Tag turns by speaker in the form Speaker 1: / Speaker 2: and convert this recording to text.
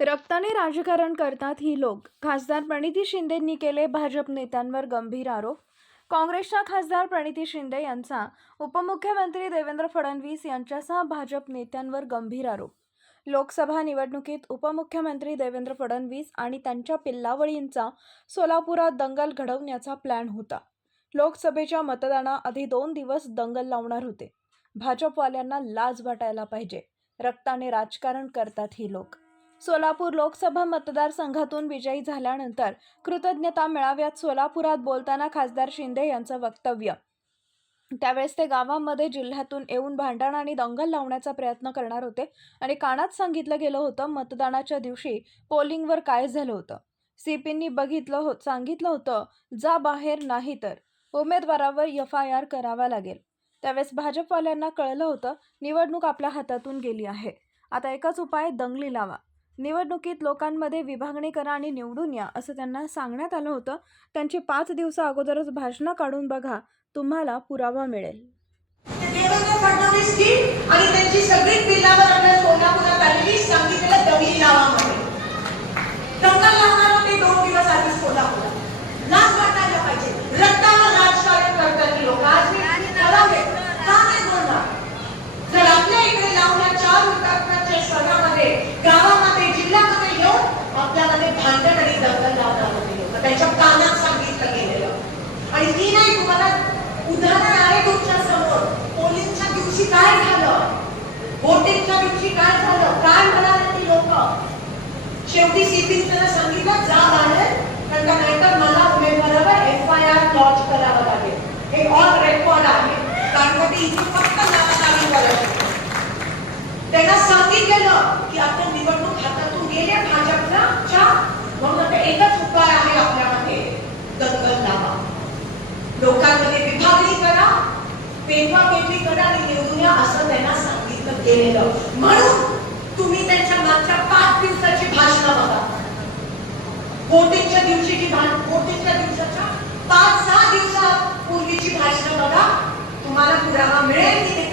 Speaker 1: रक्ताने राजकारण करतात ही लोक. खासदार प्रणिती शिंदेंनी केले भाजप नेत्यांवर गंभीर आरोप. काँग्रेसच्या खासदार प्रणिती शिंदे यांचा उपमुख्यमंत्री देवेंद्र फडणवीस यांच्यासह भाजप नेत्यांवर गंभीर आरोप. लोकसभा निवडणुकीत उपमुख्यमंत्री देवेंद्र फडणवीस आणि त्यांच्या पिल्लावळींचा सोलापुरात दंगल घडवण्याचा प्लॅन होता. लोकसभेच्या मतदानाआधी दोन दिवस दंगल लावणार होते. भाजपवाल्यांना लाज वाटायला पाहिजे. रक्ताने राजकारण करतात ही लोक. सोलापूर लोकसभा मतदारसंघातून विजयी झाल्यानंतर कृतज्ञता मेळाव्यात सोलापुरात बोलताना खासदार शिंदे यांचं वक्तव्य. त्यावेळेस ते गावामध्ये जिल्ह्यातून येऊन भांडण आणि दंगल लावण्याचा प्रयत्न करणार होते आणि कानात सांगितलं गेलं होतं मतदानाच्या दिवशी पोलिंगवर काय झालं होतं. सीपींनी बघितलं हो सांगितलं होतं जा बाहेर नाही तर. उमेदवारावर एफ आय आर करावा लागेल. त्यावेळेस भाजपवाल्यांना कळलं होतं निवडणूक आपल्या हातातून गेली आहे. आता एकच उपाय दंगली लावा. निवडणुकीत लोकांमध्ये विभागणी करा आणि निवडून या असं त्यांना सांगण्यात आलं होतं. त्यांची पाच दिवसा अगोदरच भाषणं काढून बघा तुम्हाला पुरावा मिळेल.
Speaker 2: देवेंद्र फडणवीस आणि त्यांची सगळी पिल्लावर आपल्या सोलापुरात आलेली सांगितलेलं दगडी नावामध्ये दंगल लावणार होते दोन दिवस आधीच कोल्हापुरात लाज वाटायला पाहिजे रक्तावर राजकारण करतात ही लोक आज मी ठरवले का नाही बोलणार जर आपल्या इकडे लावल्या चार हुतात्म्यांच्या सणामध्ये गावामध्ये जिल्ह्यामध्ये येऊन आपल्यामध्ये भांडण आणि दंगल लावणार होते लोक त्यांच्या कानात सांगितलं गेलेलं आणि नाही तुम्हाला उदाहरण आहे तुमच्यासमोर. पोलिंगच्या दिवशी काय झालं? बोटिंगच्या दिवशी काय झालं? काय म्हणाले ती लोक? शेवटी सीपी सांगितलं जा बाहेर कारण का नाहीतर मला उमेदवारावर एफ आय आर लॉन्च करावं लागेल हे ऑन रेकॉर्ड आहे कारण का ती इथे फक्त नावासावी करत त्यांना सांगितलेलं की आता निवडणूक हातातून गेले भाजपच्या मग आता एकच उपाय आहे आपल्यामध्ये दंगल लावा लोकांमध्ये विभागणी करा तेव्हा पेटवी करा आणि निवडून या असं त्यांना सांगितलं गेलेलं म्हणून तुम्ही त्यांच्या मागच्या पाच दिवसाची भाषणं बघा. वोटिंगच्या दिवशीची वोटिंगच्या दिवसाच्या पाच सहा दिवसापूर्वीची भाषणं बघा. तुम्हाला पुरावा मिळेल की